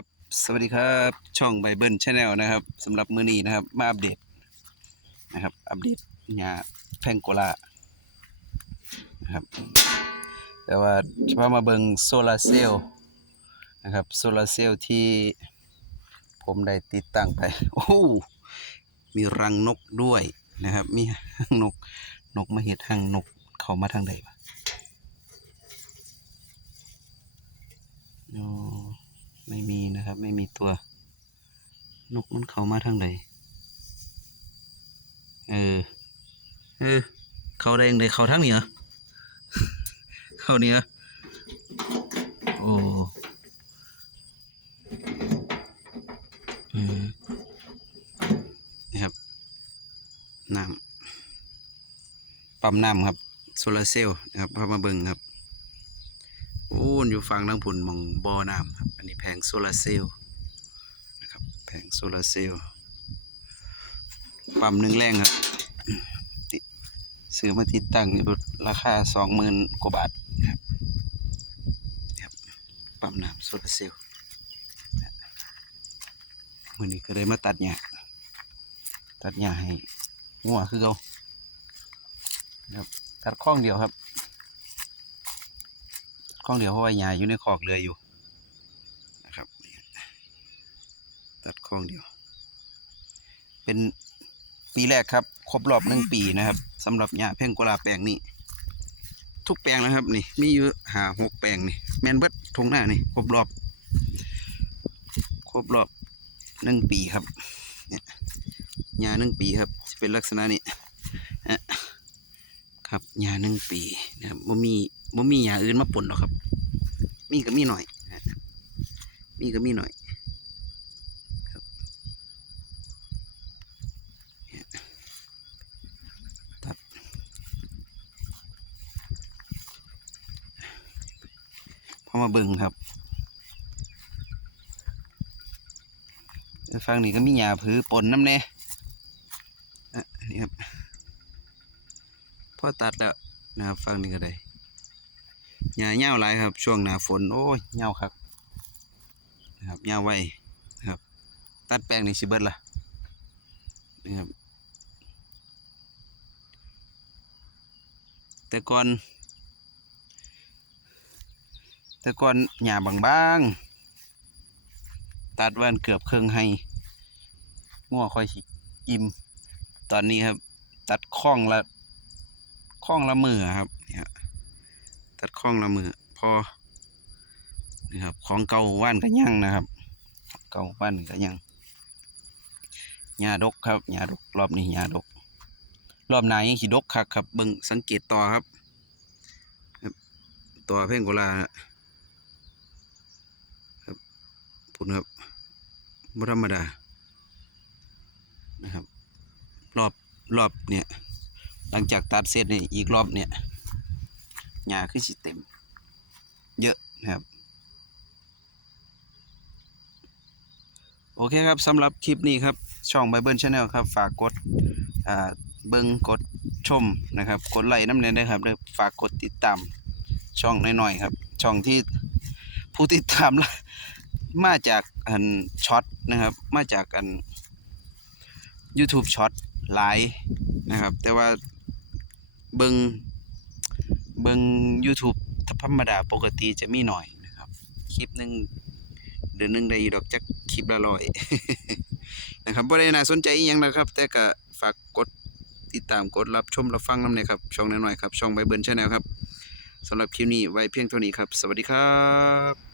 ครับสวัสดีครับช่องไบเบิลชาแนลนะครับสำหรับมื้อนี้นะครับ มาอัปเดตนะครับ อัปเดตหญ้าแพงโกลานะครับ แต่ว่าเฉพาะมาเบิงโซลาร์เซลล์นะครับโซลาร์เซลล์ที่ผมได้ติดตั้งไป โอ้มีรังนกด้วยนะครับ มีรังนกนกมาเห็ดหังนกเขามาทางใดวะโอ้ ไม่มีนะครับ ไม่มีตัว นกมันเขามาทางใดเออเออเขาได้ยังไงเขาทางนี้เหรอเข้าเนี้ยโอ้อืมนี่ครับน้ำปั๊มน้ำครับโซลาร์เซลล์นะครับพามาเบิ่งครับ อ้อยู่ฟังทางผุนมองบ่อน้ำครับ อันนี้แผงโซลาร์เซลล์นะครับแผงโซลาร์เซลล์ปั๊มหนึ่งแรงครับติซื้อมาติดตั้งอยู่ราคาสองหมื่นกว่าบาทครับครับปั๊มน้ำโซลาร์เซลล์มื่อนี้ก็เลยมาตัดหญ้าตัดหญ้าให้งัวคือเขาครับตัดข้องเดียวครับ ข้องเดียวเพราะว่าหญ้าอยู่ในคอกเรืออยู่นะครับตัดข้องเดียว เป็นปีแรกครับ ครบรอบหนึ่งปีนะครับสำหรับหญ้าแพงโกลาแปลงนี้ ทุกแปลงนะครับ นี่มีอยู่หาหกแปลงนี่แมนเบิร์ดทงหน้านี่ครบรอบ ครบรอบหนึ่งปีครับเนี่ยหญ้าหนึ่งปีครับจะเป็นลักษณะนี้ฮะครับหญ้าหนึ่งปีนะครับบ่มี บ่มีหญ้างอื่นมาปนหรอกครับ มีก็มีหน่อยมีก็มีหน่อยตัดพอมาเบิ่งครับฟังนี่ก็มีหญ้าผือปนน้ำแน่อะนี่ครับพอตัดแล้วนะครับฟังนี่ก็ได้ หญ้าเหี่ยวหลายครับ ช่วงหน้าฝนโอ้ยเหี่ยวครับนะครับเหี่ยวไวนะครับ ตัดแปลงนี่สิเบิดล่ะนี่ครับแต่ก่อนแต่ก่อนหญ้าบางๆตัดวันเกือบเครื่องให้งัวค่อยสิอิ่มตอนนี้ครับ ตัดข้องละข้องละมือครับเนี่ย ตัดข้องละมือพอนี่ครับของเก่าว่านก็ยังนะครับ เก่าว่านก็ยังหญ้าดกครับหญ้าดกรอบนี้หญ้าดก รอบหน้ายังขีดกคักครับเบิ่งสังเกตต่อครับครับต่อเพ่งโกลาครับพุ่นครับบธรรมดานะครับ รอบรอบเนี่ยหลังจากตัดเสร็จเนี่ยอีกรอบเนี่ย หญ้าคือสิเต็ม เยอะนะครับ โอเคครับสำหรับคลิปนี้ครับ ช่อง Bible Channel ครับ ฝากกดเบิ่งกดชมนะครับ กดไลค์น้ำเนยนะครับแล้วฝากกดติดตามช่องน้อยๆครับ ช่องที่ผู้ติดตามมาจากอันช็อตนะครับ มาจากอัน YouTube ช็อตหลายนะครับ แต่ว่าเบิง เบิง YouTube ธรรมดาปกติจะมีหน่อยนะครับ คลิปหนึ่งเดือนหนึ่งได้อยู่ดอกจักคลิปละร้อยนะครับบ่ได้น่าสนใจอีหยังนะครับ แต่ก็ฝากกดติดตามกดรับชมรับฟังน้ำหน่อยครับ ช่องน้อยๆครับ ช่องใบเบิร์นชาแนลครับสำหรับคลิปนี้ไว้เพียงเท่านี้ครับ สวัสดีครับ